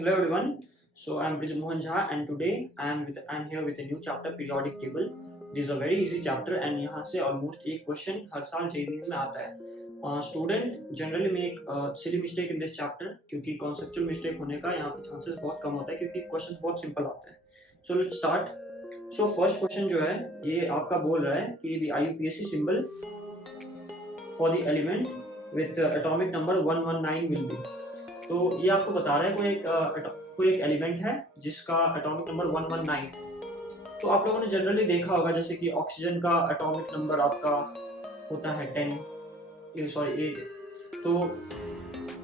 Hello everyone. So I am Brij Mohan Jha and today I am here with a new chapter periodic table. This is a very easy chapter and यहाँ से almost एक question हर साल JEE में आता है. Student generally make silly mistake in this chapter क्योंकि conceptual mistake होने का यहाँ पे chances बहुत कम होता है क्योंकि questions बहुत simple आते हैं. So let's start. So first question जो है ये आपका बोल रहा है कि the IUPAC symbol for the element with atomic number 119 will be. तो ये आपको बता रहा है कोई एक एलिमेंट है जिसका एटॉमिक नंबर 119. तो आप लोगों ने जनरली देखा होगा जैसे कि ऑक्सीजन का एटॉमिक नंबर आपका होता है 8. तो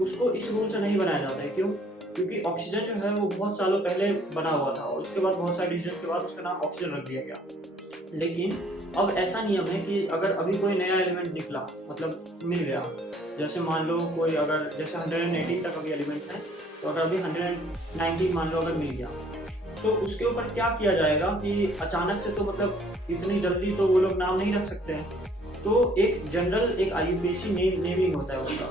उसको इस रूल से नहीं बनाया जाता है. क्यों? क्योंकि ऑक्सीजन जो है वो बहुत सालों पहले बना हुआ था और उसके बाद बहुत सारे डिसीजन के बाद उसका नाम ऑक्सीजन रख दिया गया. लेकिन अब ऐसा नियम है कि अगर अभी कोई नया एलिमेंट निकला मतलब मिल गया, जैसे मान लो कोई अगर जैसे 118 तक अभी एलिमेंट है तो अगर अभी 119 मान लो अगर मिल गया तो उसके ऊपर क्या किया जाएगा कि अचानक से तो मतलब इतनी जल्दी तो वो लोग नाम नहीं रख सकते हैं. तो एक जनरल एक IUPAC नेमिंग होता है उसका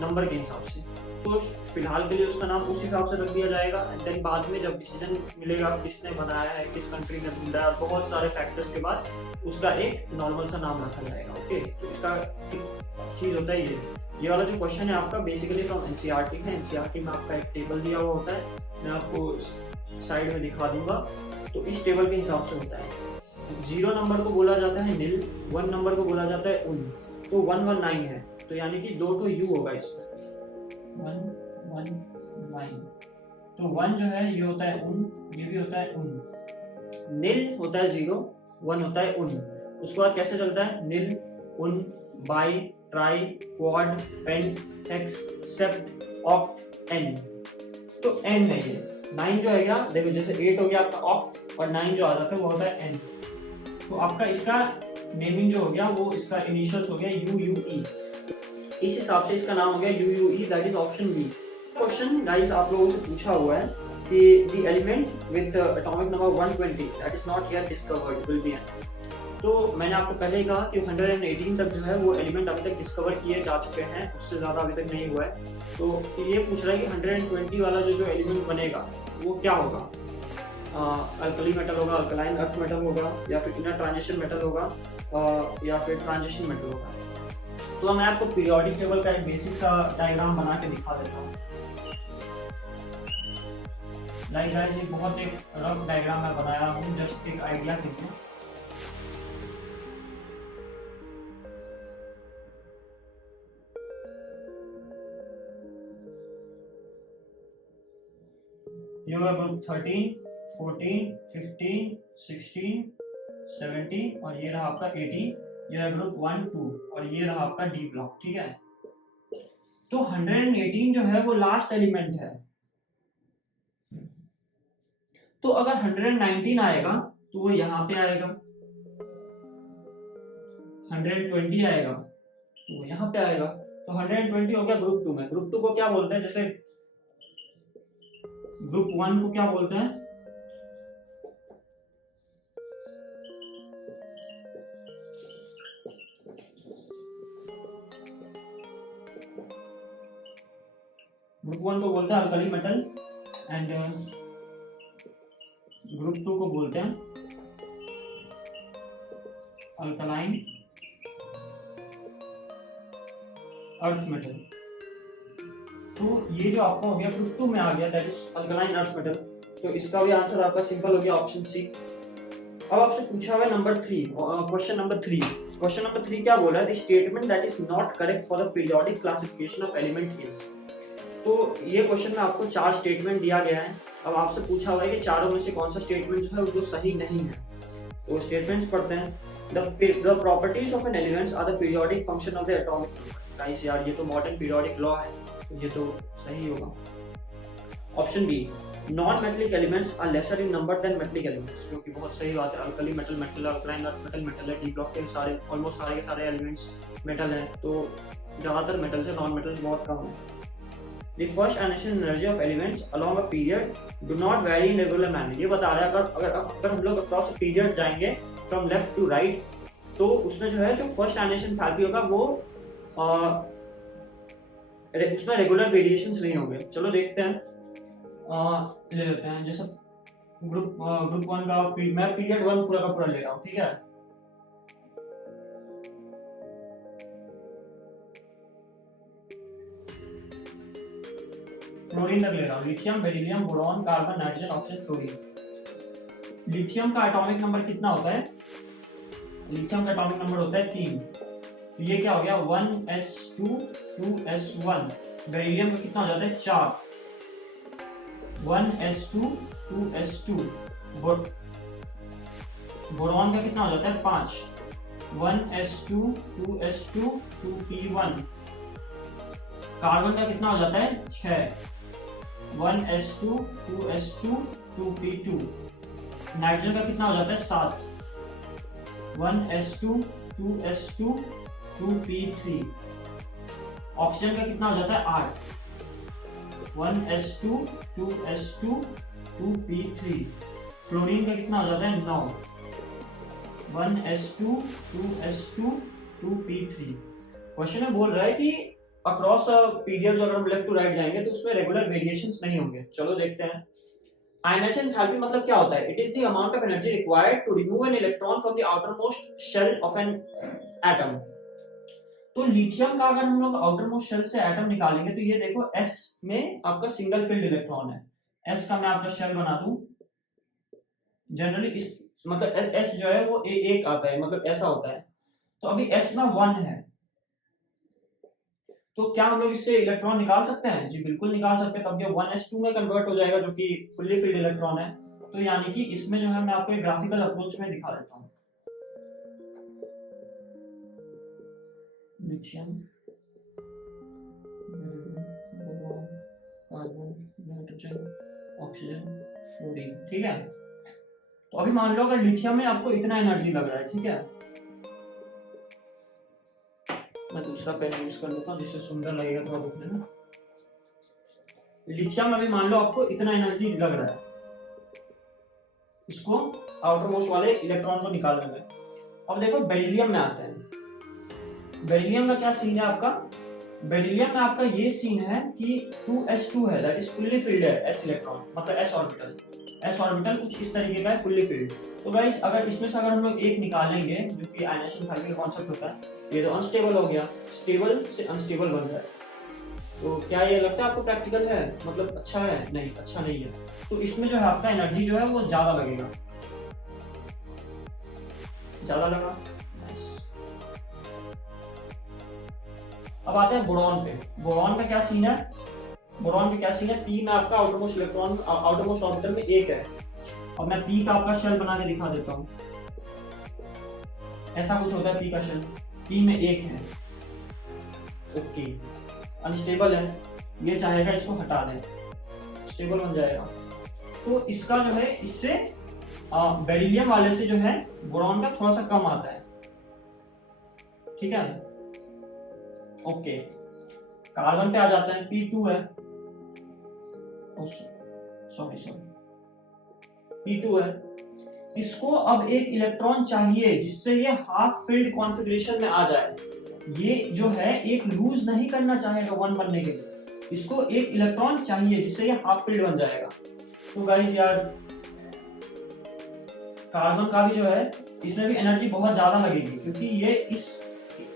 नंबर के हिसाब से. तो फिलहाल के लिए उसका नाम उस हिसाब से रख दिया जाएगा एंड देन बाद में जब डिसीजन मिलेगा किसने बनाया है, किस कंट्री ने बनाया, बहुत सारे फैक्टर्स के बाद उसका एक नॉर्मल सा नाम रखा जाएगा. ओके, तो इसका चीज़ होता है ये वाला जो क्वेश्चन है आपका बेसिकली फ्रॉम NCERT है. NCERT में आपका एक टेबल दिया हुआ होता है, मैं आपको साइड में दिखा दूंगा. तो इस टेबल के हिसाब से होता है. 0 नंबर को बोला जाता है नील, 1 नंबर को बोला जाता है उन. तो 119 है तो यानी कि 2 तो यू होगा इसमें 119. तो 1 जो है ये होता है उन, ये भी होता है उन. नील होता है 0, 1 होता है उन. उसके बाद कैसे चलता है nil, un, bi, tri, quad, pent, hex, sept, oct, enn. तो एन है ये. 9 जो है क्या, देखो जैसे 8 हो गया आपका ऑक्ट और 9 जो आ जाता है वो होता है एन. तो आपका इसका नेमिंग जो हो गया वो इसका इनिशियल्स हो गया UUE. इस हिसाब से इसका नाम हो गया UUE, that is option B. Question guys आप लोगों से पूछा हुआ है कि the element with atomic number 120 that is not yet discovered will be an. तो मैंने आपको पहले ही कहा कि 118 तक जो है वो एलिमेंट अभी तक डिस्कवर किए जा चुके हैं, उससे ज़्यादा अभी तक नहीं हुआ है. तो ये पूछ रहा है कि 120 वाला जो एलिमेंट बनेगा वो क्या होगा. अल्कली मेटल होगा, अल्कलाइन अर्थ मेटल होगा, या फिर इनर ट्रांजिशन मेटल होगा, या फिर ट्रांजिशन मेटल होगा. तो मैं आपको पीरियोडिक टेबल का एक बेसिक सा डायग्राम बना के दिखा देता हूँ. लाइक गाइस ये बहुत एक रफ डायग्राम मैं बनाया हूँ, जस्ट एक आइडिया दीजिए. ये होगा ग्रुप 13, 14, 15, 16, 17 और ये रहा आपका 18. ये रहा ग्रुप 1, 2 और ये रहा आपका डी ब्लॉक. ठीक है, तो 118 जो है वो लास्ट एलिमेंट है. तो अगर 119 आएगा तो वो यहाँ पे आएगा, 120 आएगा तो वो यहाँ पे आएगा. तो 120 हो गया ग्रुप 2 में. ग्रुप 2 को क्या बोलते हैं, जैसे ग्रुप 1 को क्या बोलते हैं, ग्रुप 1 को बोलते हैं अल्कली मेटल एंड ग्रुप 2 को बोलते हैं अल्कलाइन अर्थ मेटल. तो ये जो आपका हो गया ग्रुप 2 में आ गया that is alkaline earth metal. तो इसका भी आंसर आपका सिंपल हो गया ऑप्शन सी. अब आपसे पूछा हुआ है number 3, question number 3. Question number 3 क्या बोला है, the statement that is not correct for the periodic classification of element is. तो ये क्वेश्चन में आपको 4 स्टेटमेंट दिया गया है. अब आपसे पूछा हुआ है कि चारों में से कौन सा स्टेटमेंट जो है जो सही नहीं है. तो स्टेटमेंट्स पढ़ते हैं. The properties of an elements are the periodic function of the atomic number. Guys यार ये तो मॉडर्न पीरियोडिक लॉ है, तो ये तो सही होगा. Option B, non metallic elements are lesser in number than metallic elements, जो कि बहुत सही बात है. Alkali metal metal, alkaline earth metal metal है, डी ब्लॉक के सारे ऑलमोस्ट सारे के सारे एलिमेंट्स मेटल हैं. तो ज़्यादातर मेटल से नॉन मेटल्स बहुत कम है. The first annihilation energy of elements along a period do not vary in regular manner. ये बता रहा है अगर हम लोग across a period जाएंगे from left to right तो उसमें जो है जो फर्स्ट annihilation enthalpy होगा वो उसमें रेगुलर वेरिएशंस नहीं होंगे. चलो देखते हैं. ले लेते हैं, जैसे ग्रुप 1 का मैं पीरियड 1 पूरा का पूरा ले रहा हूँ, ठीक है। फ्लोरीन तक ले रहा हूँ, lithium, beryllium, boron, carbon, nitrogen, oxygen, fluorine. Lithium का एटॉमिक नंबर कितना होता है? लिथियम का एटॉमिक नंबर होता है 3। तो ये क्या हो गया 1s2 2s1। बेरिलियम का कितना हो जाता है 4, 1s2 2s2। बोरॉन का कितना हो जाता है 5, 1s2 2s2 2p1। कार्बन का कितना हो जाता है 6, 1s2 2s2 2p2। नाइट्रोजन का कितना हो जाता है 7, 1s2 2s2 2p3। ऑक्सीजन का कितना हो जाता है 8, 1s2 2s2 2p3। फ्लोरीन का कितना हो जाता है 9, 1s2 2s2 2p3। क्वेश्चन में बोल रहा है कि अक्रॉस पीरियड्स अगर हम लेफ्ट टू राइट जाएंगे तो उसमें रेगुलर वेरिएशंस नहीं होंगे। चलो देखते हैं। आयनाइजेशन एंथैल्पी मतलब क्या होता है? It is the amount of energy required to remove an electron from the outermost shell of an atom. तो लिथियम का अगर हम लोग आउटर मोस्ट शेल से एटम निकालेंगे तो ये देखो S में आपका सिंगल फील्ड इलेक्ट्रॉन है। S का मैं आपका शेल बना दूं, जनरली इस मतलब S जो है वो एक आता है, मतलब ऐसा होता है। तो अभी S में 1 है, तो क्या हम लोग इससे इलेक्ट्रॉन निकाल सकते हैं? जी बिल्कुल निकाल सकते हैं। तब ये 1s2 में कन्वर्ट हो जाएगा जो कि फुल्ली फिल्ड इलेक्ट्रॉन है। तो यानी कि इसमें जो है मैं आपको एक ग्राफिकल अप्रोच में दिखा देता हूँ। Lithium, boron, carbon, nitrogen, oxygen, fluorine, ठीक है। तो अभी मान लो अगर लिथियम में आपको इतना एनर्जी लग रहा है, ठीक है, मैं दूसरा पेन यूज कर लेता हूँ जिससे सुंदर लगेगा थोड़ा दिखने में। लिथियम में अभी मान लो आपको इतना एनर्जी लग रहा है इसको आउटर मोस्ट वाले इलेक्ट्रॉन को निकालने में। अब देखो बेरिलियम में आते हैं। बेरिलियम का क्या सीन है आपका? बेरिलियम में आपका ये सीन है कि 2s2 है, दैट इज फुल्ली फिल्ड है, s इलेक्ट्रॉन मतलब s ऑर्बिटल कुछ इस तरीके का है, फुल्ली फिल्ड। तो गाइस अगर इसमें से अगर हम लोग एक निकालेंगे, जो कि आयनाइजेशन एंथैल्पी का कांसेप्ट होता है, ये तो अनस्टेबल हो गया, स्टेबल से अनस्टेबल बन रहा है। तो क्या ये लगता है आपको प्रैक्टिकल है, मतलब अच्छा है? नहीं, अच्छा नहीं है। तो इसमें जो है आपका एनर्जी जो है वो ज्यादा लगेगा, ज्यादा लगा। नाइस। अब आते हैं बोरॉन पे। बोरॉन का क्या सीन है? बोरॉन का क्या सीन है? P में आपका आउटरमोस्ट इलेक्ट्रॉन आउटरमोस्ट ऑर्बिटल में 1 है। अब मैं P का आपका शेल बना के दिखा देता हूँ। ऐसा कुछ होता है P का शेल, P में 1 है। ओके, अनस्टेबल है, ये चाहेगा इसको हटा दे, स्टेबल बन जाएगा। तो इसका जो है इससे बेरिलियम वाले से जो है बोरॉन का थोड़ा सा कम आता है, ठीक है। ओके, कार्बन पे आ जाते हैं, P2 है, सॉरी P2 है। इसको अब एक इलेक्ट्रॉन चाहिए जिससे ये हाफ फिल्ड कॉन्फ़िगरेशन में आ जाए। ये जो है एक लूज नहीं करना चाहेगा 1 बनने के लिए, इसको एक इलेक्ट्रॉन चाहिए जिससे ये हाफ फिल्ड बन जाएगा। तो गाइस यार कार्बन का भी जो है इसमें भी एनर्जी बहुत ज्यादा लगेगी, क्योंकि ये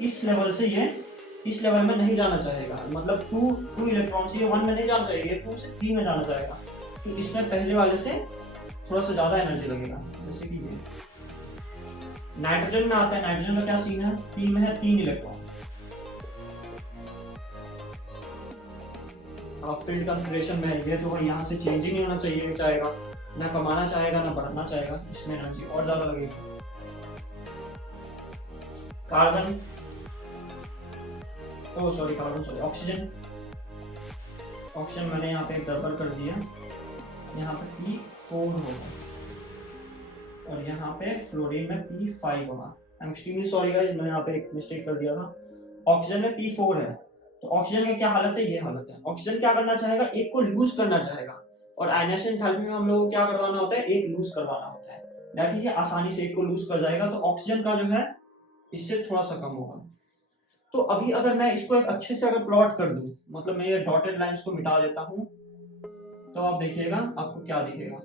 इस लेवल से ये इस लेवल में नहीं जाना चाहेगा, मतलब 2 इलेक्ट्रॉन से ये 1 में नहीं जाना चाहिए, 2 से 3 में जाना चाहेगा। तो इसमें पहले वाले से थोड़ा सा ज्यादा एनर्जी लगेगा, जैसे कि ये। नाइट्रोजन में आता है। नाइट्रोजन का क्या सीन है? P में है 3 इलेक्ट्रॉन, फील्ड कॉन्फ़िगरेशन में है ये, तो भाई यहाँ से चेंज ही नहीं होना चाहिए, चाहेगा ना कमाना चाहेगा ना बढ़ाना चाहेगा, इसमें एनर्जी और ज्यादा लगेगी। कार्बन, ऑक्सीजन मैंने यहाँ पे गड़बड़ कर दिया, यहाँ पे P4 होगा और यहाँ पे फ्लोरीन में P5 होगा। I am extremely sorry guys, मैं यहाँ पे एक मिस्टेक कर दिया था। ऑक्सीजन में P4 है, तो ऑक्सीजन का क्या हालत है? ये हालत है। ऑक्सीजन क्या करना चाहेगा? एक को लूज करना चाहेगा, और आयनाइजेशन एंथैल्पी में हम लोगों को क्या करवाना होता है? एक लूज करवाना होता है। दैट इज आसानी से एक को लूज कर जाएगा, तो ऑक्सीजन का जो है इससे थोड़ा सा कम होगा। तो अभी अगर मैं इसको एक अच्छे से अगर प्लॉट कर दूं, मतलब मैं ये डॉटेड लाइंस को मिटा देता हूं, तो आप देखिएगा आपको क्या दिखेगा।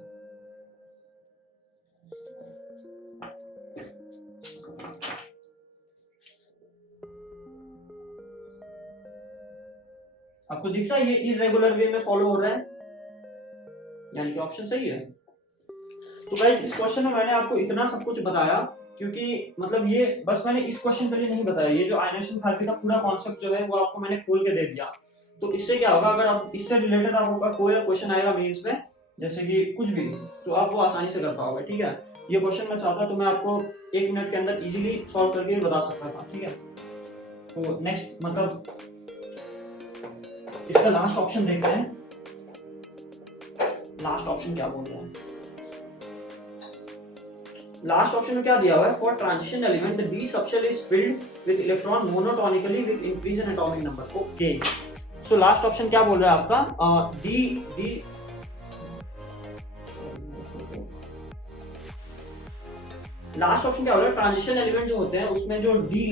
आपको दिख रहा है ये इरेगुलर वे में फॉलो हो रहा है, यानी कि ऑप्शन सही है। तो गाइस इस क्वेश्चन में मैंने आपको इतना सब कुछ बताया क्योंकि मतलब ये बस मैंने इस क्वेश्चन के लिए नहीं बताया, ये जो आयनेशन थेरेपी का पूरा कॉन्सेप्ट जो है वो आपको मैंने खोल के दे दिया। तो इससे क्या होगा, अगर आप इससे रिलेटेड आपका कोई क्वेश्चन आएगा मेंस में जैसे कि कुछ भी, तो आप वो आसानी से कर पाओगे। ठीक है, ये क्वेश्चन मैं चाहता तो मैं आपको 1 मिनट के अंदर इजीली सॉल्व करके बता सकता था। ठीक है, तो नेक्स्ट मतलब इसका लास्ट ऑप्शन देखते हैं, लास्ट ऑप्शन क्या बोल रहा है। लास्ट ऑप्शन में क्या दिया हुआ है, for transition element the D subshell is filled with electron monotonically with increase in atomic number. Okay, so last option क्या बोल रहा है आपका, डी लास्ट ऑप्शन क्या हो रहा है, ट्रांजिशन एलिमेंट जो होते हैं उसमें जो डी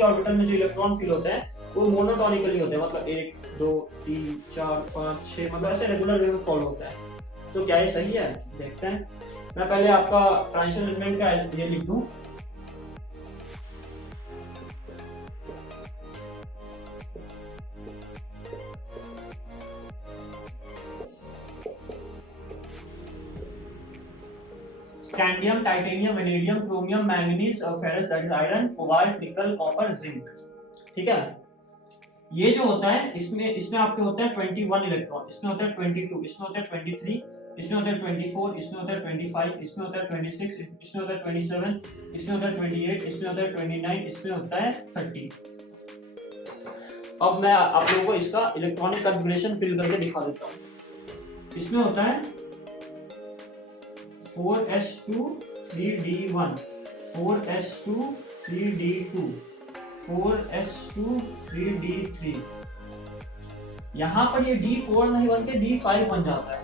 ऑर्बिटल में जो इलेक्ट्रॉन फील होते हैं वो मोनोटोनिकली होते हैं, मतलब 1 2 3 4 5 6 मतलब ऐसे रेगुलर वे में फॉलो होता है। तो क्या ये सही है, देखते हैं। मैं पहले आपका ट्रांजिशन एलिमेंट का ये लिख दूं, scandium, titanium, vanadium, chromium, manganese, ferrous that is iron, cobalt, निकल, कॉपर, जिंक। ठीक है, ये जो होता है इसमें आपके होते हैं 21 इलेक्ट्रॉन, इसमें होता है 22, इसमें होता है 23, इसमें होता है 24, इसमें होता है 25, इसमें होता है 26, इसमें होता है 27, इसमें होता है 28, इसमें होता है 29, इसमें होता है 30। अब मैं आप लोगों को इसका इलेक्ट्रॉनिक कॉन्फ़िगरेशन फिल करके दिखा देता हूँ। इसमें होता है 4s2 3d1, 4s2 3d2, 4s2 3d3। यहां पर ये d4 नहीं बन के d5 बन जाता है,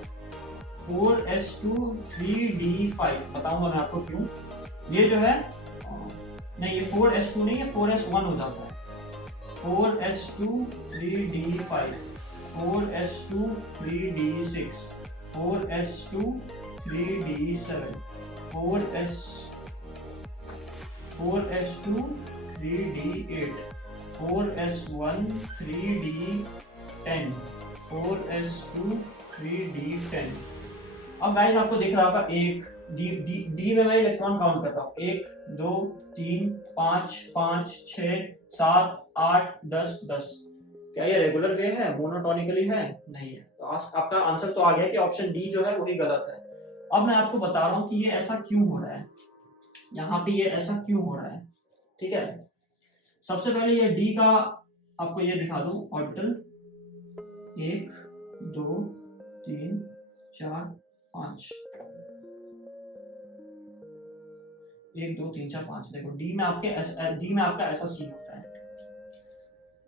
4s2 3d5। बताऊंगा मैं आपको क्यों। ये जो है नहीं, ये 4s2 नहीं है, 4s1 हो जाता है, 4s2 3d5, 4s2 3d6, 4s2 3d7, 4s2 3d8, 4s1 3d10, 4s2 3d10। अब गाइस आपको दिख रहा होगा एक डी में मैं इलेक्ट्रॉन काउंट करता हूँ, 1 2 3 5 5 6 7 8 10 10। क्या ये रेगुलर वे है, मोनोटोनिकली है? नहीं है। तो आपका आंसर तो आ गया कि ऑप्शन डी जो है वही गलत है। अब मैं आपको बता रहा हूँ कि ये ऐसा क्यों हो रहा है, यहाँ पे ये ऐसा क्यों हो रहा है। ठीक है, सबसे पहले ये डी का आपको ये दिखा दूं ऑर्बिटल, 1 2 3 4 5, 1 2 3 4 5। देखो डी में आपका ऐसा सीन होता है।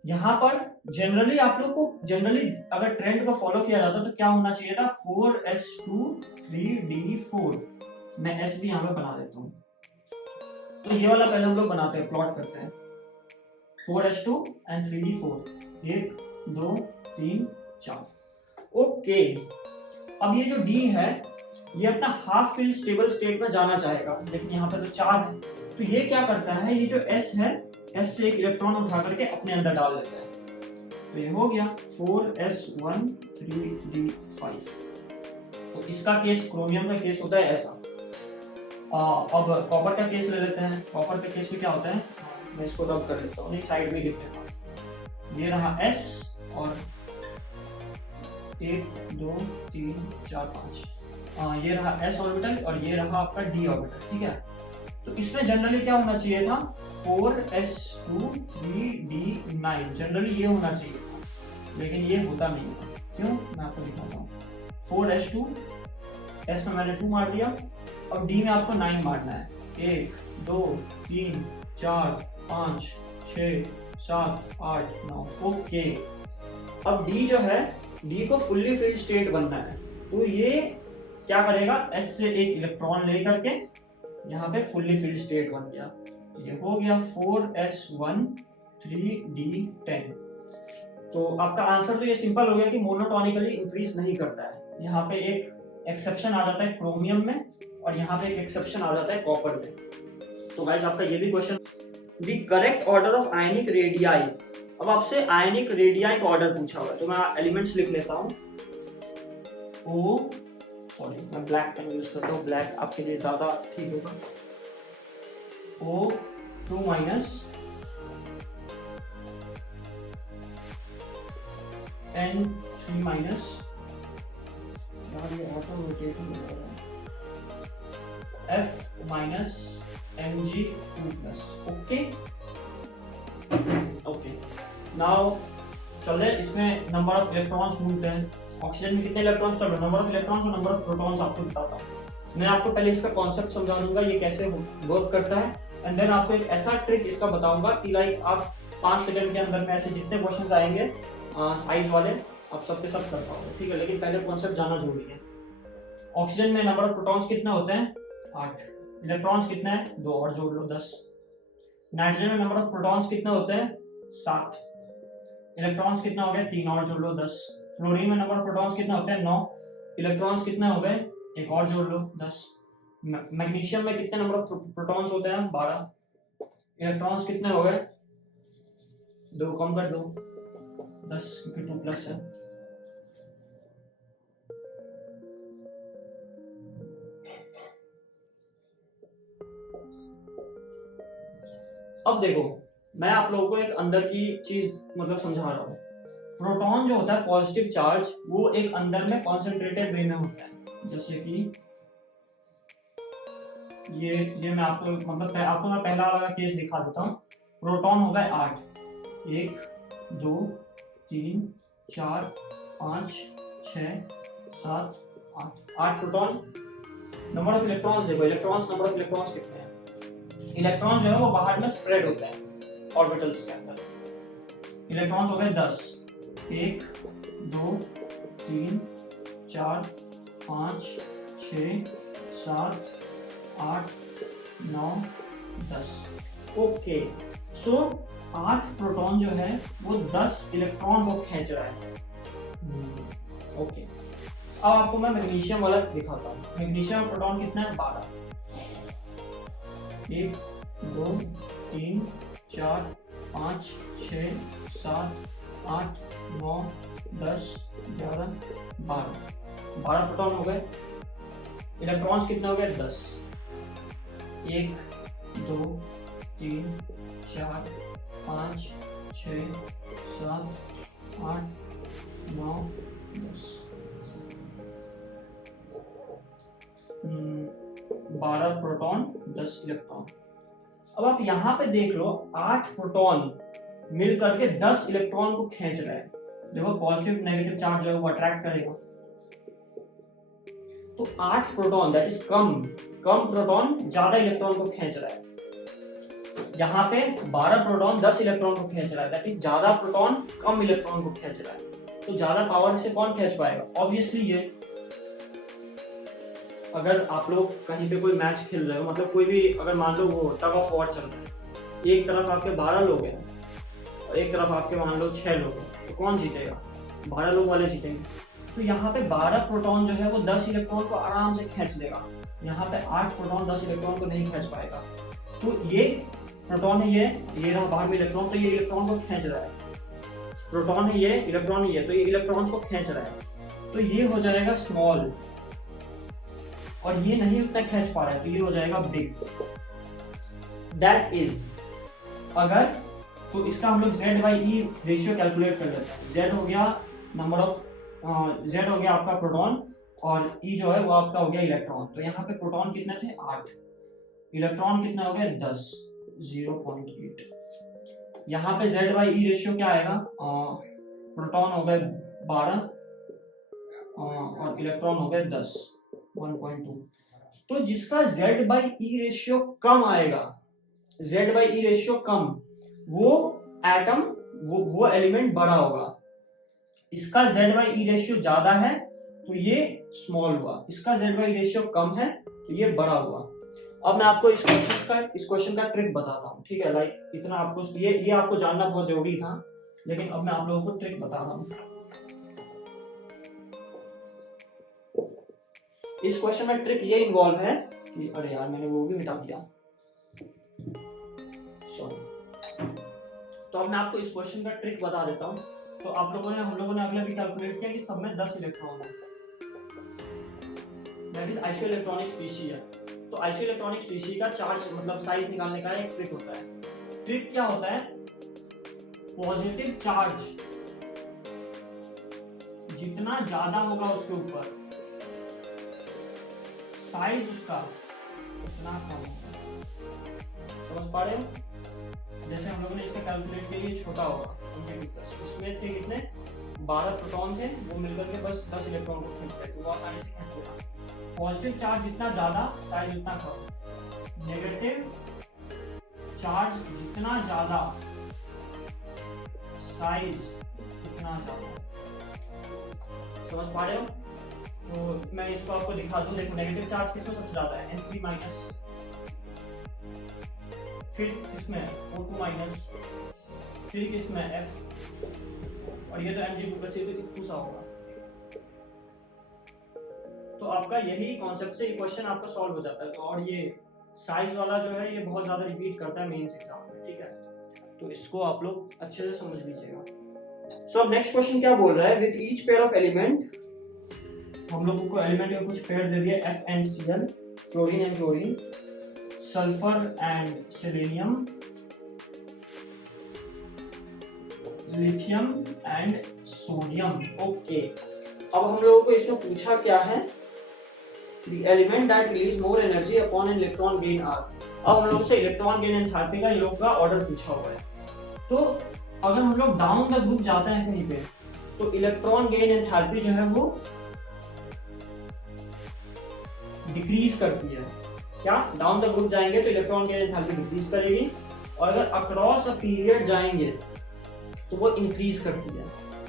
यहाँ पर जनरली आप लोग को अगर ट्रेंड को फॉलो किया जाता तो क्या होना चाहिए था, 4s2 3d4। मैं s भी यहाँ पे बना देता हूँ। तो ये वाला पहले हम लोग बनाते हैं, प्लॉट करते हैं, 4s2 एंड 3d4, 1 2 3 4। ओके, अब ये जो d है ये अपना हाफ फिल्ड स्टेबल स्टेट में जाना चाहेगा, लेकिन यहाँ पे तो 4 है। तो ये क्या करता है, ये जो s है, s से एक इलेक्ट्रॉन उठा करके अपने अंदर डाल लेता है। तो ये हो गया 4s1 3d5। तो इसका केस, क्रोमियम का केस होता है ऐसा। अब कॉपर का केस ले लेते हैं। कॉपर का केस में क्या होता है, मैं इसको रब कर लेता हूँ, नहीं साइड में लिख लेता हूँ। ये रहा s और 1 2 3 4 5, ये रहा s ऑर्बिटल और ये रहा आपका d ऑर्बिटल। ठीक है, तो इसमें जनरली क्या होना चाहिए था, 4s2 3d9, जनरली ये होना चाहिए था, लेकिन ये होता नहीं है। क्यों, मैं आपको दिखाता हूँ। 4s2, s में मैंने 2 मार दिया, अब d में आपको 9 मारना है, 1 2 3 4 5 6 7 8 9। ओके, अब d जो है, d को फुल्ली फिल्ड स्टेट बनना है, तो ये क्या करेगा, s से एक इलेक्ट्रॉन ले करके यहाँ पे फुल्ली फिल्ड स्टेट बन गया। ये हो गया 4s1 3d10। तो आपका आंसर तो ये सिंपल हो गया कि मोनोटोनिकली इंक्रीज नहीं करता है। यहाँ पे एक एक्सेप्शन आ जाता है क्रोमियम में, और यहाँ पे एक एक्सेप्शन आ जाता है कॉपर में। तो गाइस आपका ये भी question, the correct order of ionic radii. अब आपसे आयनिक रेडियाई का ऑर्डर पूछा हुआ है, तो मैं एलिमेंट्स लिख लेता हूँ। ओ सॉरी, मैं ब्लैक पेन यूज करता हूँ, ब्लैक आपके लिए ज्यादा ठीक होगा। O2 माइनस N3 माइनस, यार ये ऑटो रोटेटिंग हो रहा है, F minus Mg2 plus. Okay okay, now चल रहे इसमें नंबर ऑफ इलेक्ट्रॉन्स ढूंढते हैं। ऑक्सीजन में कितने इलेक्ट्रॉन्स, चलो नंबर ऑफ इलेक्ट्रॉन्स और नंबर ऑफ प्रोटॉन्स आपको बताता हूँ। मैं आपको पहले इसका कॉन्सेप्ट समझा दूंगा ये कैसे वर्क करता है, एंड देन आपको एक ऐसा ट्रिक इसका बताऊंगा कि लाइक आप 5 सेकंड के अंदर में ऐसे जितने क्वेश्चंस आएंगे साइज वाले आप सबके सब कर पाओगे, ठीक है। लेकिन पहले कॉन्सेप्ट जानना जरूरी है। ऑक्सीजन में नंबर ऑफ प्रोटॉन्स कितने होते हैं, 8। इलेक्ट्रॉन्स कितने हैं, 2 और जोड़ लो 10। नाइट्रोजन में नंबर ऑफ प्रोटॉन्स कितने होते हैं, 7। इलेक्ट्रॉन्स कितना हो गया, 3 और जोड़ लो 10। फ्लोरीन में नंबर ऑफ प्रोटॉन्स कितने होते हैं, 9। इलेक्ट्रॉन्स कितने हो गए, 1 और जोड़ लो 10। मैग्नीशियम में कितने नंबर ऑफ प्रोटॉन्स होते हैं, 12। इलेक्ट्रॉन्स कितने हो गए, 2 कम कर दो 10, क्योंकि 2 प्लस है। अब देखो मैं आप लोगों को एक अंदर की चीज मतलब समझा रहा हूँ। प्रोटॉन जो होता है पॉजिटिव चार्ज, वो एक अंदर में कॉन्सेंट्रेटेड वे में होता है। जैसे कि ये मैं आपको मतलब आपको मैं पहला वाला केस दिखा देता हूँ। प्रोटॉन हो गए 8, 1 2 3 4 5 6 7 8 प्रोटॉन। नंबर ऑफ इलेक्ट्रॉन्स देखो, इलेक्ट्रॉन्स नंबर ऑफ इलेक्ट्रॉन्स कितने हैं। इलेक्ट्रॉन जो है वो बाहर में स्प्रेड होते हैं ऑर्बिटल्स के अंदर। इलेक्ट्रॉन्स हो गए 10, 1 2 3 4 5 6 7 8 9 10। ओके, सो 8 प्रोटॉन जो है वो 10 इलेक्ट्रॉन को खींच रहा है। ओके, अब आपको मैं मैग्नीशियम वाला दिखाता हूँ। मैग्नीशियम प्रोटॉन कितना है, 12। 1 2 3 4 5 6 7 8 9 10 11 12 प्रोटॉन हो गए। इलेक्ट्रॉन्स कितने हो गए, 10। 1 2 3 4 5 6 7 8 9 10 12 प्रोटॉन 10 इलेक्ट्रॉन। अब आप यहाँ पे देख लो 8 प्रोटॉन मिल करके 10 इलेक्ट्रॉन को खींच रहे हैं। देखो पॉजिटिव नेगेटिव चार्ज है वो अट्रैक्ट करेगा। तो 8 proton that is come proton ज्यादा इलेक्ट्रॉन को खींच रहा है। यहाँ पे 12 प्रोटॉन 10 इलेक्ट्रॉन को खींच रहा है, दैट इज ज्यादा प्रोटॉन कम इलेक्ट्रॉन को खींच रहा है। तो ज्यादा पावर से कौन खींच पाएगा, ऑब्वियसली ये। अगर आप लोग कहीं पे कोई मैच खेल रहे हो, मतलब कोई भी अगर मान लो वो टग ऑफ वॉर चल रहा है, एक तरफ आपके 12 लोग हैं और एक तरफ आपके मान लो 6 लोग हैं, तो कौन जीतेगा, 12 लोग वाले जीतेंगे। तो यहाँ पे 12 प्रोटॉन जो है वो 10 इलेक्ट्रॉन को आराम से खींच लेगा। यहाँ पे 8 प्रोटॉन 10 इलेक्ट्रॉन को नहीं खींच पाएगा। तो ये प्रोटॉन है, ये रहा बाहर में इलेक्ट्रॉन, तो ये इलेक्ट्रॉन को खींच रहा है। प्रोटॉन है ये, इलेक्ट्रॉन है ये, तो ये इलेक्ट्रॉन्स को खींच रहा है। तो ये हो जाएगा स्मॉल, और ये नहीं उतना खींच पा रहा है, तो ये हो जाएगा बिग। दैट इज, अगर तो इसका हम लोग Z/E रेशियो कैलकुलेट कर लेते हैं। Z हो गया नंबर ऑफ Z हो गया आपका प्रोटॉन, और E जो है वो आपका हो गया इलेक्ट्रॉन। तो यहाँ पे प्रोटॉन कितने थे, 8। इलेक्ट्रॉन कितने हो गए, 10, 0.8। यहाँ पे Z/E रेशियो क्या आएगा, प्रोटॉन हो गए 12 और इलेक्ट्रॉन हो गए 10, 1.2। तो जिसका Z/E रेशियो कम आएगा, Z/E रेशियो कम, वो एटम वो एलिमेंट बड़ा होगा। इसका Z/E रेशियो ज्यादा है तो ये स्मॉल हुआ, इसका Z/E रेशियो कम है तो ये बड़ा हुआ। अब मैं आपको इस क्वेश्चन का ट्रिक बताता हूँ, ठीक है। लाइक इतना आपको ये आपको जानना बहुत जरूरी था, लेकिन अब मैं आप लोगों को ट्रिक बता रहा हूँ। इस क्वेश्चन में ट्रिक ये इन्वॉल्व है कि अरे यार मैंने वो भी मिटा दिया, सॉरी। तो अब मैं आपको इस क्वेश्चन का ट्रिक बता देता हूँ। तो हम लोगों ने अभी अभी कैलकुलेट किया कि सब में 10 इलेक्ट्रॉन है, दैट इज आइसोइलेक्ट्रॉनिक स्पीशीज है। तो आइसोइलेक्ट्रॉनिक स्पीशीज का चार्ज मतलब साइज निकालने का एक ट्रिक होता है। ट्रिक क्या होता है, पॉजिटिव चार्ज जितना ज्यादा होगा उसके ऊपर, साइज उसका उतना कम होगा। समझ पा रहे हो? जैसे हम लोगों ने इसका कैलकुलेट किया, ये छोटा होगा, इसमें थे कितने 12 प्रोटॉन थे, वो मिलकर के बस 10 इलेक्ट्रॉन को खींचते हैं, तो वो आसानी से खींच लेगा। पॉजिटिव चार्ज जितना ज्यादा, साइज उतना कम। नेगेटिव चार्ज जितना ज्यादा, साइज उतना ज्यादा। समझ पा रहे हो? तो मैं इसको आपको दिखा दूं। देखो नेगेटिव चार्ज किसमें सबसे ज्यादा है, N3 माइनस, फिर इसमें O2 माइनस, फिर इसमें F, और ये तो Mg प्लस, ये तो इतना सा होगा। तो आपका यही कॉन्सेप्ट से ये क्वेश्चन आपका सॉल्व हो जाता है। तो और ये साइज वाला जो है ये बहुत ज्यादा रिपीट करता है मेंस एग्जाम में, ठीक है? तो इसको आप लोग अच्छे से समझ लीजिएगा। सो अब नेक्स्ट क्वेश्चन क्या बोल रहा है, with each pair of element, हम लोगों को एलिमेंट के कुछ पेयर दे दिए, FnCl, fluorine and chlorine, sulphur and selenium, lithium and sodium. Okay, अब हम लोगों को इसमें पूछा क्या है, the element that release more energy upon an electron gain are। अब हम लोग से इलेक्ट्रॉन गेन एंथैल्पी का ये लोग का ऑर्डर पूछा हुआ है। तो अगर हम लोग डाउन द ग्रुप जाते हैं कहीं पे, तो इलेक्ट्रॉन गेन एंथैल्पी जो है वो डिक्रीज करती है। क्या डाउन द ग्रुप जाएंगे तो इलेक्ट्रॉन गेन एंथैल्पी डिक्रीज करेगी, और अगर अक्रॉस अ पीरियड जाएंगे तो वो इंक्रीज करती है।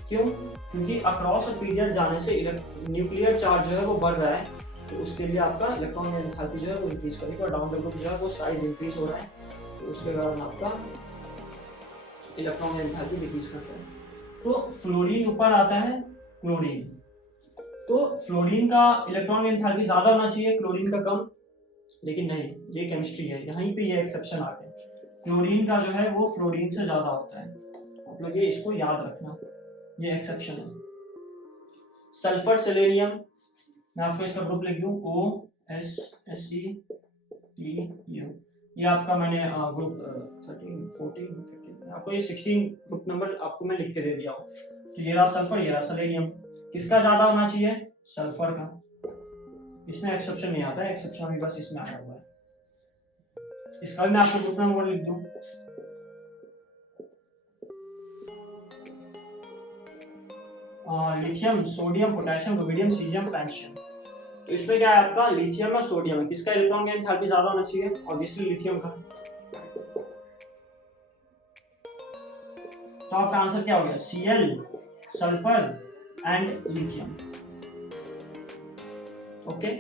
क्यों? क्योंकि अक्रॉस अ पीरियड जाने से न्यूक्लियर चार्ज जो है वो बढ़ रहा है, तो उसके लिए आपका इलेक्ट्रॉन गेन एंथैल्पी जो है वो इंक्रीज करेगी, और डाउन द ग्रुप जो है वो साइज इंक्रीज हो रहा है, तो उसके कारण आपका इलेक्ट्रॉन गेन एंथैल्पी डिक्रीज करता है। तो फ्लोरीन ऊपर आता है, क्लोरीन, तो फ्लोरीन का इलेक्ट्रॉन गेन एंथैल्पी ज्यादा होना चाहिए, क्लोरीन का कम, लेकिन नहीं, ये केमिस्ट्री है, यहीं पे ये एक्सेप्शन आ गया। क्लोरीन का जो है वो फ्लोरीन से ज्यादा होता है, आप लोग ये इसको याद रखना, ये एक्सेप्शन है। सल्फर सेलेनियम, मैं आपको इसका ग्रुप लिख दूं, OSSETU, ये आपका मैंने ग्रुप 13, 14, 15, आपको ये 16 ग्रुप नंबर आपको मैं लिख के दे दिया हूँ। तो ये रहा सल्फर, ये रहा सेलेनियम। किसका ज्यादा होना चाहिए? सल्फर का। इसमें एक्सेप्शन नहीं आता है, एक्सेप्शन अभी बस इसमें आया हुआ है। इसका भी मैं आपको ग्रुप नंबर लिख दूं, lithium, sodium, potassium, rubidium, caesium, francium. तो इसमें क्या है आपका, लिथियम और सोडियम है। किसका इलेक्ट्रॉन गेन एंथैल्पी ज्यादा होना चाहिए? ऑब्वियसली लिथियम का। तो आपका आंसर क्या हो गया? Cl, sulphur and lithium. Okay,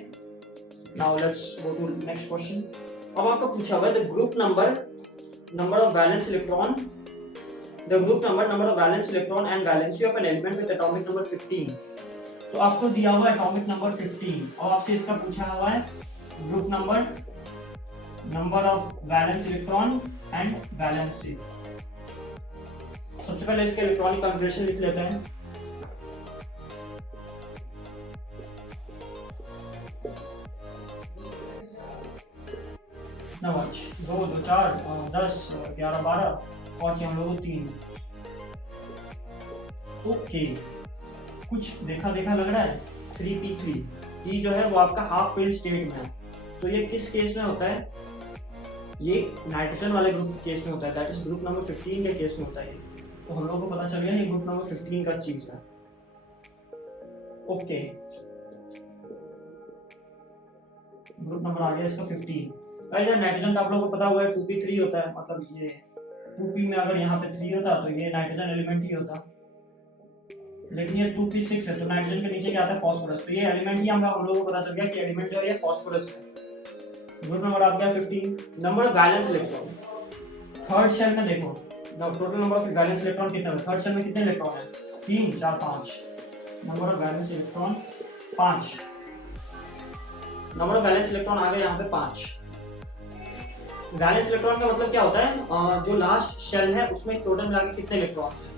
now let's go to next question. अब आपका पूछा हुआ है the group number of valence electron, the group number of valence electron and valency of an element with atomic number 15। तो आपको दिया हुआ है atomic number 15, और आपसे इसका पूछा हुआ है group number of valence electron and valency. सबसे पहले इसके इलेक्ट्रॉनिक कॉन्फ़िगरेशन लिख लेते हैं। कितना बच 2 2 4 10 11 12 और हम लोगों 3। ओके, कुछ देखा लग रहा है। 3p3 ये जो है वो आपका हाफ फिल्ड स्टेट में है। तो ये किस केस में होता है? ये नाइट्रोजन वाले ग्रुप के केस में होता है, दैट इज ग्रुप नंबर 15 के केस में होता है। तो हम लोगों को पता चल गया ये ग्रुप नंबर 15 का चीज है। ओके, ग्रुप नंबर आ गया इसका 15। गाइस नाइट्रोजन का आप लोगों को पता हुआ है 2p3 होता है, मतलब ये 2p में अगर यहाँ पे 3 होता तो ये नाइट्रोजन एलिमेंट ही होता, लेकिन ये 2p6 है, तो नाइट्रोजन के नीचे क्या आता है? फास्फोरस। तो ये एलिमेंट ही हम लोगों को पता चल गया कि एलिमेंट जो है ये फास्फोरस है। ग्रुप नंबर आ गया 15। Number of valence electron, third shell में देखो total number of valence electron कितना है? थर्ड शेल में कितने इलेक्ट्रॉन है? 3 4 5। Number of valence electron 5। Number of valence electron आ गए यहाँ पे 5। वैलेंस इलेक्ट्रॉन का मतलब क्या होता है, जो लास्ट शेल है उसमें टोटल मिला के कितने इलेक्ट्रॉन हैं।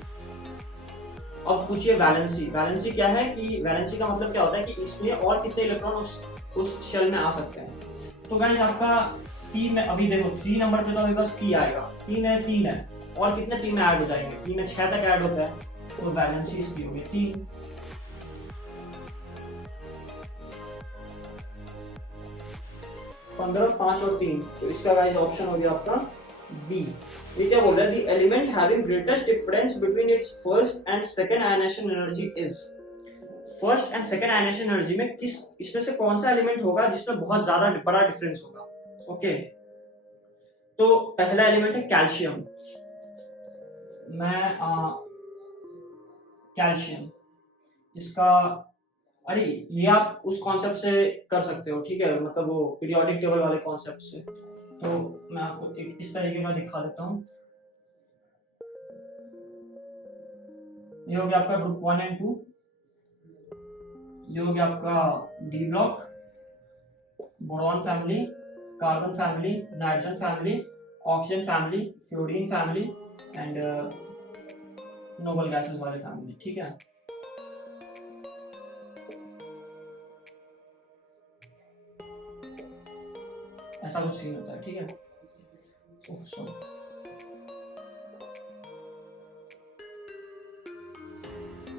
अब पूछिए वैलेंसी। वैलेंसी क्या है कि वैलेंसी का मतलब क्या होता है कि इसमें और कितने इलेक्ट्रॉन उस शेल में आ सकते हैं। तो गाइस आपका पी में अभी देखो 3 नंबर पे तो अभी बस पी आएगा, पी में 3 है और कितने पी में ऐड हो जाएंगे, पी में 6 तक ऐड होता है, तो वैलेंसी इसकी होगी 3। 15, 5 और 3, तो इसका गाइस ऑप्शन हो गया आपका बी। ये क्या बोल रहा है, the element having greatest difference between its first and second ionisation energy is. First and second ionisation energy में किस इसमें से कौन सा एलिमेंट होगा जिसमें बहुत ज्यादा बड़ा डिफरेंस होगा। ओके, तो पहला एलिमेंट है कैल्शियम। कैल्शियम इसका, अरे ये आप उस कॉन्सेप्ट से कर सकते हो, ठीक है, मतलब वो पीरियोडिक टेबल वाले कॉन्सेप्ट से। तो मैं आपको एक इस तरीके का दिखा देता हूँ। ये हो गया आपका ग्रुप 1 एंड 2, ये हो गया आपका D block, boron family, carbon family, nitrogen family, oxygen family, fluorine family and noble gases वाले फैमिली, ठीक है। ऐसा कुछ सीन होता है, ठीक है।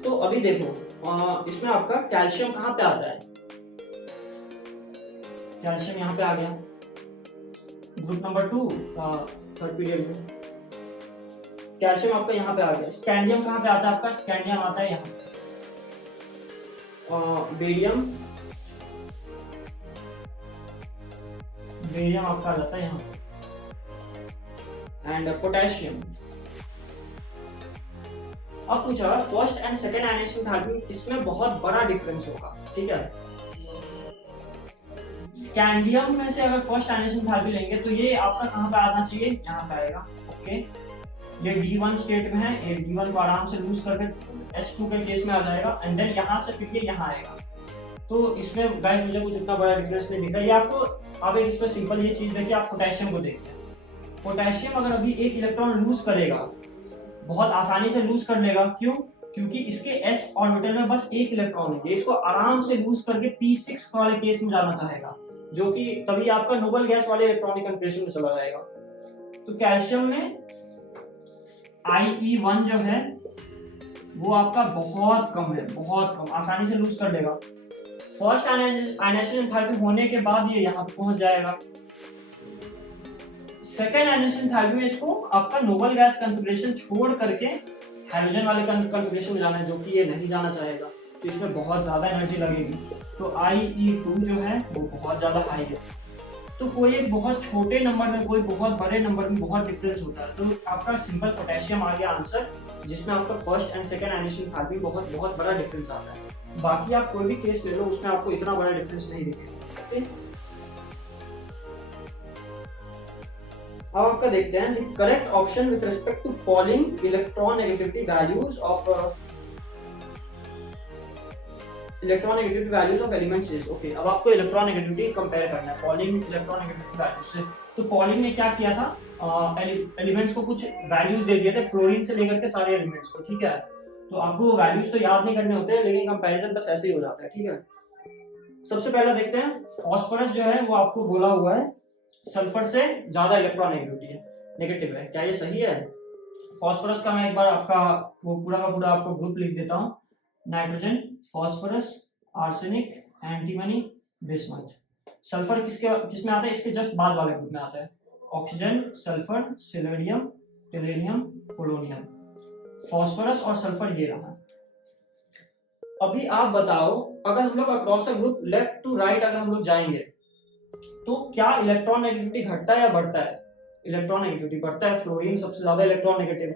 तो अभी देखो इसमें आपका कैल्शियम कहाँ पे आता है, कैल्शियम यहाँ पे आ गया ग्रुप नंबर 2 थर्ड पीरियड में। कैल्शियम आपका यहाँ पे आ गया। स्कैंडियम कहाँ पे आता है आपका, स्कैंडियम आता है यहाँ पे। बेरियम, बेरियम आपका आ जाता है यहाँ पे। And potassium. अब पूछा हुआ first and second ionisation enthalpy में किसमें बहुत बड़ा डिफरेंस होगा, ठीक है। स्कैंडियम में से अगर फर्स्ट आयनेशन एंथैल्पी लेंगे तो ये आपका कहाँ पे आना चाहिए, यहाँ पे आएगा। ओके, ये D1 स्टेट में है, ये D1 को आराम से लूज करके S2 के केस में आ जाएगा एंड देन यहाँ से फिर ये यहाँ आएगा। तो इसमें गाइस मुझे कुछ इतना बड़ा डिफरेंस नहीं दिखा। ये आपको अब एक इसमें सिंपल ये चीज देखिए, आप पोटेशियम को देखते हैं। पोटेशियम अगर अभी एक इलेक्ट्रॉन लूज करेगा, बहुत आसानी से लूज कर लेगा, क्यों, क्योंकि इसके s ऑर्बिटल में बस एक इलेक्ट्रॉन है, इसको आराम से लूज करके p6 वाले केस में जाना चाहेगा, जो कि तभी आपका नोबल गैस वाले इलेक्ट्रॉनिक कन्फिग्रेशन में चला जाएगा। तो कैल्शियम में IE1 जो है वो आपका बहुत कम है, बहुत कम, आसानी से लूज कर लेगा। फर्स्ट आयनेशन एंथैल्पी होने के बाद ये यहाँ पहुंच जाएगा। सेकेंड आयनेशन एंथैल्पी में इसको आपका नोबल गैस कॉन्फ़िगरेशन छोड़ करके हाइड्रोजन वाले कॉन्फ़िगरेशन में जाना है, जो कि ये नहीं जाना चाहेगा, तो इसमें बहुत ज्यादा एनर्जी लगेगी। तो IE2 जो है वो बहुत ज्यादा हाई है। तो कोई एक बहुत छोटे नंबर में कोई बहुत बड़े नंबर में बहुत डिफरेंस होता है, तो आपका सिंपल पोटेशियम आ गया आंसर, जिसमें आपका first and second ionisation enthalpy बहुत बहुत बड़ा डिफरेंस आता है। बाकी आप कोई भी केस ले लो, उसमें आपको इतना बड़ा डिफरेंस नहीं दिखेगा। अब आपका देखते हैं the correct option with respect to Pauling electron negativity values of elements is. Okay, अब आपको इलेक्ट्रॉन नेगेटिविटी कंपेयर करना है पॉलिंग इलेक्ट्रॉन नेगेटिविटी वैल्यूज से। तो पॉलिंग ने क्या किया था, एलिमेंट्स को कुछ वैल्यूज दे दिए थे, फ्लोरीन से लेकर के सारे एलिमेंट्स को, ठीक है। तो आपको वो वैल्यूज तो याद नहीं करने होते हैं, लेकिन कंपैरिजन बस ऐसे ही हो जाता है, ठीक है। सबसे पहला देखते हैं, फास्फोरस जो है वो आपको बोला हुआ है सल्फर से ज्यादा इलेक्ट्रॉन नेगेटिव है, क्या ये सही है। फास्फोरस का मैं एक बार आपका वो पूरा का पूरा आपको ग्रुप लिख देता हूँ, nitrogen, phosphorus, arsenic, antimony, bismuth. Sulphur किसमें आता है, इसके जस्ट बाद वाले ग्रुप में आता है, oxygen, sulphur, selenium, tellurium, polonium. Phosphorus और सल्फर ये रहा। अभी आप बताओ, अगर हम लोग across a group left to right अगर हम लोग जाएंगे तो क्या इलेक्ट्रॉन नेगेटिविटी घटता है या बढ़ता है। इलेक्ट्रॉन नेगेटिविटी बढ़ता है, फ्लोरीन सबसे ज्यादा इलेक्ट्रॉन नेगेटिव,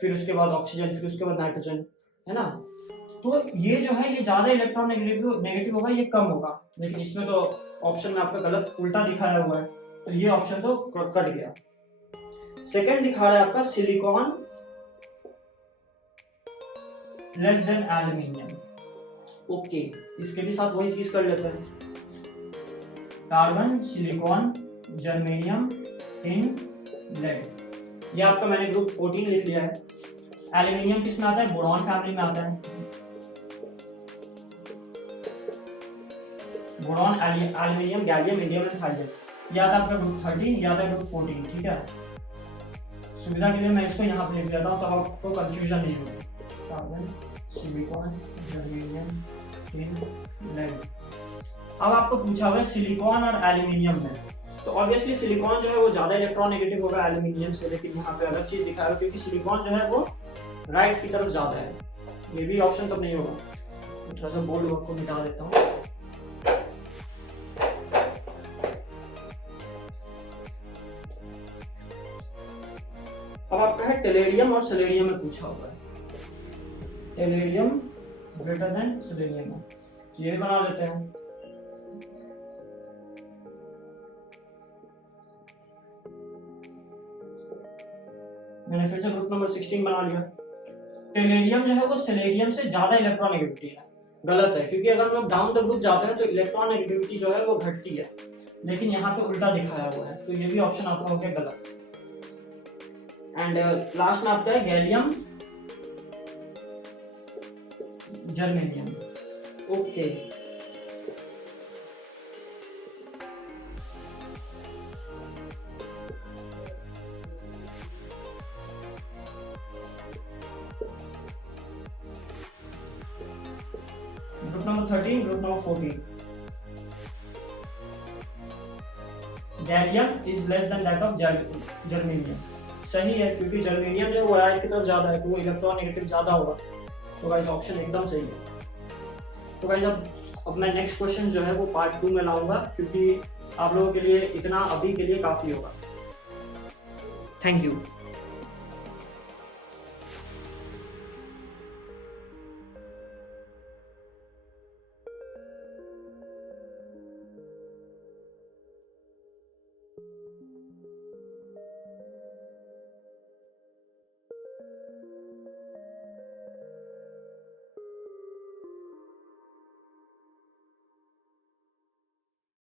फिर उसके बाद ऑक्सीजन, फिर उसके बाद नाइट्रोजन, है ना। तो ये जो है ये ज्यादा इलेक्ट्रॉन नेगेटिव होगा, ये कम होगा, लेकिन इसमें तो ऑप्शन में आपका गलत उल्टा दिखाया हुआ है, तो ये ऑप्शन तो कट गया। सेकंड दिखा रहा है आपका silicon less than aluminium. Okay, इसके भी साथ वही चीज कर लेते हैं। Carbon, silicon, germanium, tin, lead. ये आपका मैंने ग्रुप 14 लिख लिया है। एल्यूमिनियम किस में आता है? बोरॉन फैमिली में आता है। Boron, aluminium, gallium, indium and hydrogen. ये आता है आपका ग्रुप 13, ये आता है ग्रुप 14। ठीक है, सुविधा के लिए मैं इसको यहाँ पे लिख लेता हूँ, तब आपको कंफ्यूजन नहीं होगी। Carbon, silicon, germanium, tin, lead. अब आपको पूछा हुआ है सिलिकॉन और एल्यूमिनियम में, तो ऑब्वियसली सिलिकॉन जो है वो ज्यादा इलेक्ट्रॉनेगेटिव होगा एल्यूमिनियम से, लेकिन यहाँ पे अलग चीज दिखा है क्योंकि सिलिकॉन जो है वो राइट की तरफ ज्यादा है। ये भी ऑप्शन तब नहीं होगा। तो थोड़ा सा बोर्ड वर्क को मिटा देता हूँ। अब आपका है टेलेरियम और सेलेनियम में पूछा हुआ है। टेलेरियम ग्रेटर देन सेलेनियम है, तो ये भी बना लेते हैं। मैंने फिर से ग्रुप नंबर 16 बना लिया। टेलेरियम जो है वो सेलेनियम से ज्यादा इलेक्ट्रॉनेगेटिविटी है। गलत है, क्योंकि अगर हम लोग डाउन द ग्रुप जाते हैं तो इलेक्ट्रॉनेगेटिविटी जो है वो घटती है, लेकिन यहाँ पे उल्टा दिखाया हुआ है, तो ये भी ऑप्शन आपका हो गया गलत। एंड लास्ट में आपका है gallium, germanium. Okay, group number 13, group number 14। Gallium is less than that of germanium. सही है, क्योंकि जर्मेनियम जो है वो राइट की तरफ ज्यादा है, तो वो इलेक्ट्रॉन नेगेटिव ज्यादा होगा। तो गाइस ऑप्शन एकदम सही है। तो गाइस अब मैं नेक्स्ट क्वेश्चन जो है वो पार्ट 2 में लाऊंगा, क्योंकि आप लोगों के लिए इतना अभी के लिए काफी होगा। Thank you.